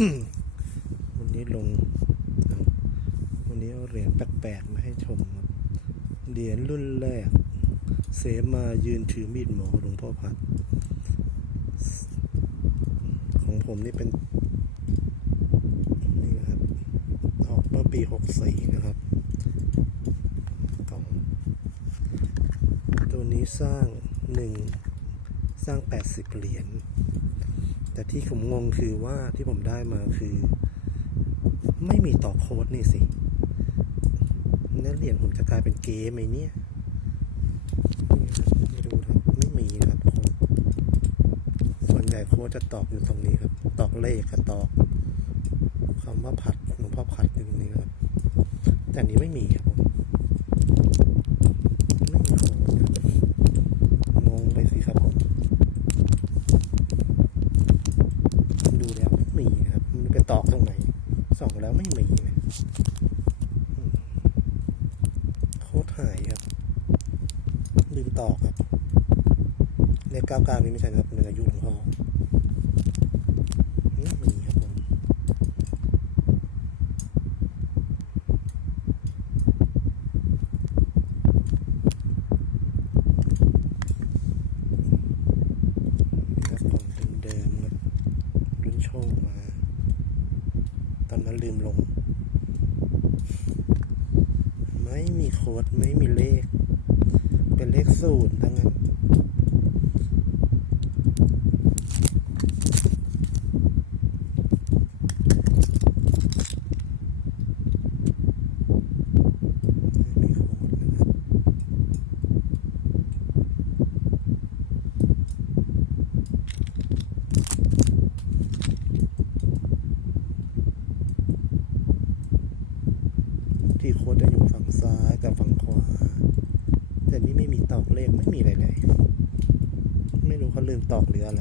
วันนี้ลง วันนี้เอาเหรียญแปลกๆ มาให้ชมครับ เหรียญรุ่นแรก เสมายืนถือมีดหมอหลวงพ่อพัด ของผมนี่เป็น นี่ครับ ออกเมื่อปีหกสี่นะครับกล่องตัวนี้สร้างหนึ่งสร้างแปดสิบเหรียญ แต่ที่ผมงงคือว่าที่ผมได้มาคือ ไม่มีต่อโค้ดนี่สิแล้วเหรียญผมจะกลายเป็นเกมไหมเนี่ยไม่ดูครับไม่มีครับโค้ดส่วนใหญ่โค้ดจะตอกอยู่ตรงนี้ครับ ตอกเลขกับตอกคำว่าผัดหลวงพ่อผัดอยู่ตรงนี้ครับ แต่นนี้ไม่มีครับผมไม่มีโค้ดครับงงไปสิครับผม ดูแล้วไม่มีนะครับ มันไปตอกตรงไหน ส่องแล้วไม่มีนะอืมโคตรหายครับ ลืมตอกครับ เลขเก้าเก้านี้ไม่ใช่นะครับเป็นอายุหลวงพ่อไม่มีครับผมนี่ครับของเดิมๆครับ รุ่นโชคมา ตอ นั้นลืมลง ไม่มีโค้ดไม่มีเลข เป็นเลขศูนย์ทั้งนั้น ไม่มีโค้ดนะครับ ที่โค้ดจะอยู่ฝั่งซ้ายกับฝั่งขวา แต่นี่ไม่มีตอกเลขไม่มีอะไรเลย ไม่รู้เขาลืมตอกหรืออะไร